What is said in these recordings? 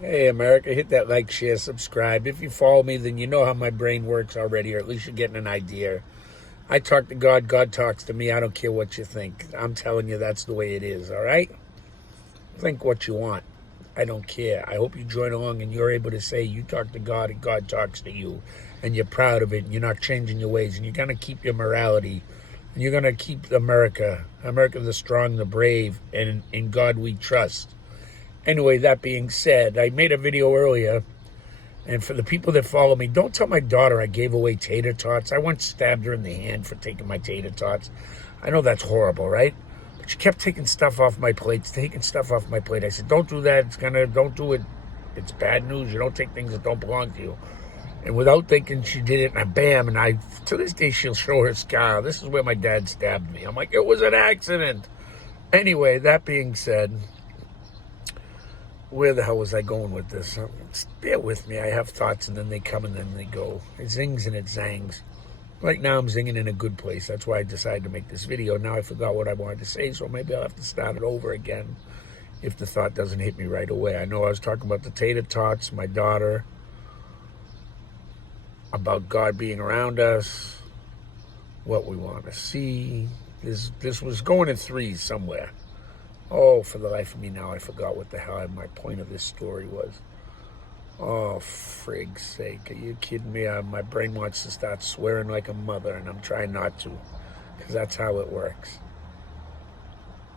Hey, America, hit that like, share, subscribe. If you follow me, then you know how my brain works already, or at least you're getting an idea. I talk to God, God talks to me. I don't care what you think. I'm telling you, that's the way it is, all right? Think what you want. I don't care. I hope you join along and you're able to say you talk to God and God talks to you, and you're proud of it, and you're not changing your ways, and you're going to keep your morality, and you're going to keep America the strong, the brave, and in God we trust. Anyway, that being said, I made a video earlier, and for the people that follow me, don't tell my daughter I gave away tater tots. I once stabbed her in the hand for taking my tater tots. I know that's horrible, right? But she kept taking stuff off my plate, I said, don't do that. Don't do it. It's bad news. You don't take things that don't belong to you. And without thinking, she did it, and bam, to this day, she'll show her scar. This is where my dad stabbed me. I'm like, it was an accident. Anyway, that being said, where the hell was I going with this? Bear with me. I have thoughts, and then they come, and then they go. It zings and it zangs. Right now, I'm zinging in a good place. That's why I decided to make this video. Now I forgot what I wanted to say, so maybe I'll have to start it over again if the thought doesn't hit me right away. I know I was talking about the tater tots, my daughter, about God being around us, what we want to see. This was going in threes somewhere. Oh, for the life of me now, I forgot what the hell my point of this story was. Oh, frig's sake. Are you kidding me? My brain wants to start swearing like a mother, and I'm trying not to, because that's how it works.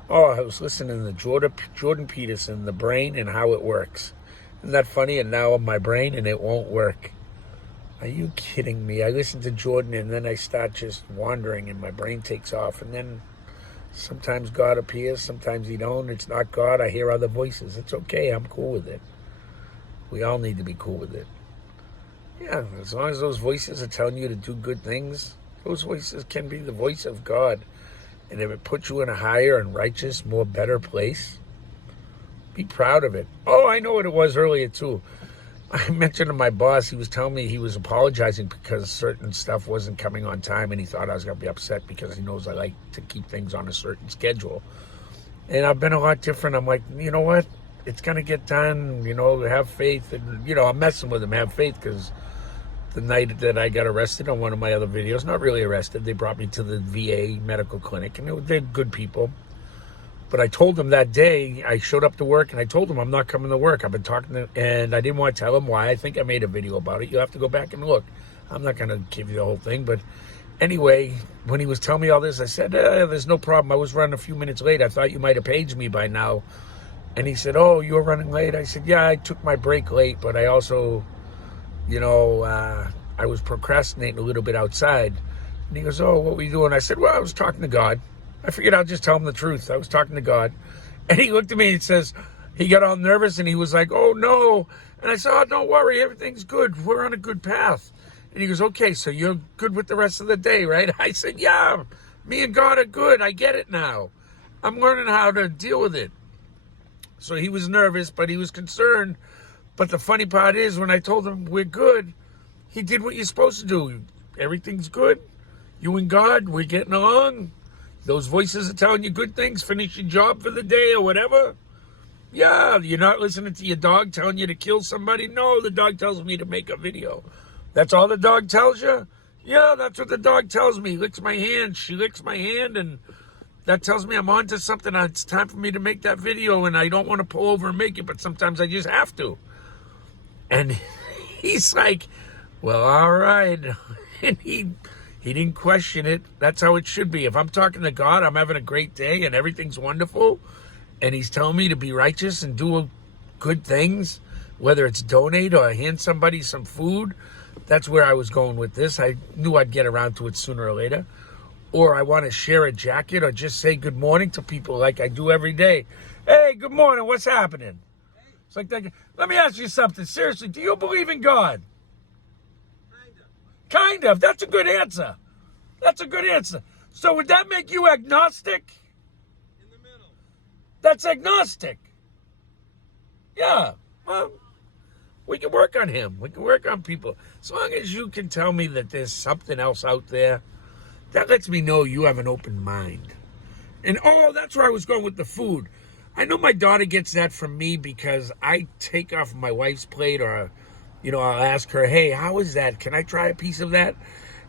Oh, I was listening to Jordan Peterson, The Brain and How It Works. Isn't that funny? And now my brain, and it won't work. Are you kidding me? I listen to Jordan, and then I start just wandering, and my brain takes off, and then sometimes God appears, sometimes he don't. It's not God. I hear other voices. It's okay. I'm cool with it. We all need to be cool with it. Yeah, as long as those voices are telling you to do good things, those voices can be the voice of God. And if it puts you in a higher and righteous, more better place, be proud of it. Oh, I know what it was earlier, too. I mentioned to my boss, he was telling me he was apologizing because certain stuff wasn't coming on time, and he thought I was going to be upset because he knows I like to keep things on a certain schedule. And I've been a lot different. I'm like, you know what? It's going to get done. Have faith. And, I'm messing with him. Have faith, because the night that I got arrested on one of my other videos, not really arrested, they brought me to the VA medical clinic, and they're good people. But I told them that day, I showed up to work, and I told them I'm not coming to work. I've been talking to, and I didn't want to tell them why. I think I made a video about it. You'll have to go back and look. I'm not going to give you the whole thing. But anyway, when he was telling me all this, I said, there's no problem. I was running a few minutes late. I thought you might have paged me by now. And he said, oh, you were running late? I said, yeah, I took my break late, but I also, I was procrastinating a little bit outside. And he goes, oh, what were you doing? I said, well, I was talking to God. I figured I'll just tell him the truth. I was talking to God. And he looked at me and says, he got all nervous, and he was like, oh, no. And I said, oh, don't worry. Everything's good. We're on a good path. And he goes, okay, so you're good with the rest of the day, right? I said, yeah, me and God are good. I get it now. I'm learning how to deal with it. So he was nervous, but he was concerned. But the funny part is, when I told him we're good, he did what you're supposed to do. Everything's good. You and God, we're getting along. Those voices are telling you good things. Finish your job for the day or whatever. Yeah, you're not listening to your dog telling you to kill somebody. No, the dog tells me to make a video. That's all the dog tells you? Yeah, that's what the dog tells me. He licks my hand. She licks my hand, and that tells me I'm on to something. It's time for me to make that video, and I don't want to pull over and make it, but sometimes I just have to. And he's like, well, all right. And he didn't question it. That's how it should be. If I'm talking to God, I'm having a great day and everything's wonderful, and he's telling me to be righteous and do good things, whether it's donate or hand somebody some food. That's where I was going with this. I knew I'd get around to it sooner or later. Or I want to share a jacket or just say good morning to people like I do every day. Hey, good morning. What's happening? It's like that. Let me ask you something. Seriously, do you believe in God? Kind of. That's a good answer. That's a good answer. So would that make you agnostic? In the middle. That's agnostic. Yeah. Well, we can work on him. We can work on people. As long as you can tell me that there's something else out there, that lets me know you have an open mind. And, oh, that's where I was going with the food. I know my daughter gets that from me because I take off my wife's plate, or, I'll ask her, hey, how is that? Can I try a piece of that?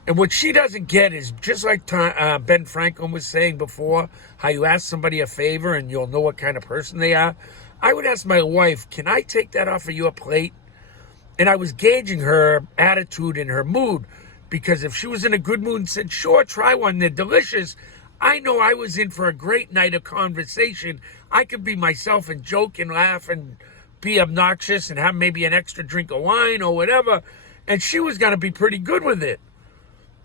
And what she doesn't get is, just like Ben Franklin was saying before, how you ask somebody a favor and you'll know what kind of person they are. I would ask my wife, can I take that off of your plate? And I was gauging her attitude and her mood, because if she was in a good mood and said, sure, try one, they're delicious, I know I was in for a great night of conversation. I could be myself and joke and laugh and be obnoxious and have maybe an extra drink of wine or whatever, and she was going to be pretty good with it.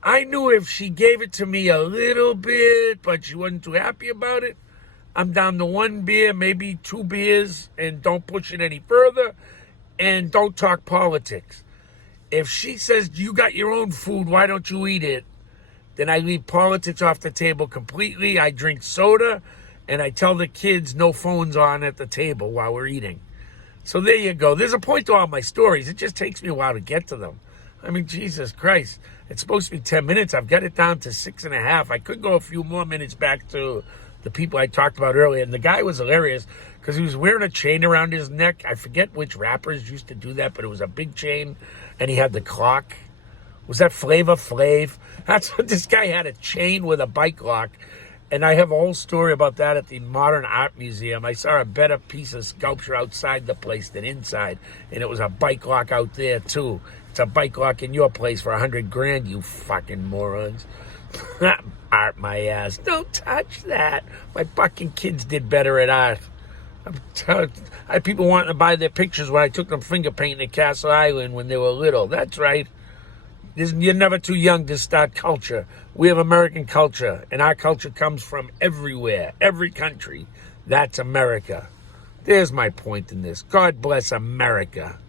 I knew if she gave it to me a little bit, but she wasn't too happy about it, I'm down to one beer, maybe 2 beers, and don't push it any further, and don't talk politics. If she says, you got your own food, why don't you eat it? Then I leave politics off the table completely. I drink soda, and I tell the kids no phones on at the table while we're eating. So there you go. There's a point to all my stories. It just takes me a while to get to them. I mean, Jesus Christ. It's supposed to be 10 minutes. I've got it down to 6.5. I could go a few more minutes back to the people I talked about earlier. And the guy was hilarious because he was wearing a chain around his neck. I forget which rappers used to do that, but it was a big chain. And he had the clock. Was that Flavor Flav? That's what this guy had, a chain with a bike lock. And I have a whole story about that at the Modern Art Museum. I saw a better piece of sculpture outside the place than inside. And it was a bike lock out there, too. It's a bike lock in your place for $100,000, you fucking morons. Art my ass. Don't touch that. My fucking kids did better at art. I had people wanting to buy their pictures when I took them finger painting at Castle Island when they were little. That's right. You're never too young to start culture. We have American culture, and our culture comes from everywhere, every country. That's America. There's my point in this. God bless America.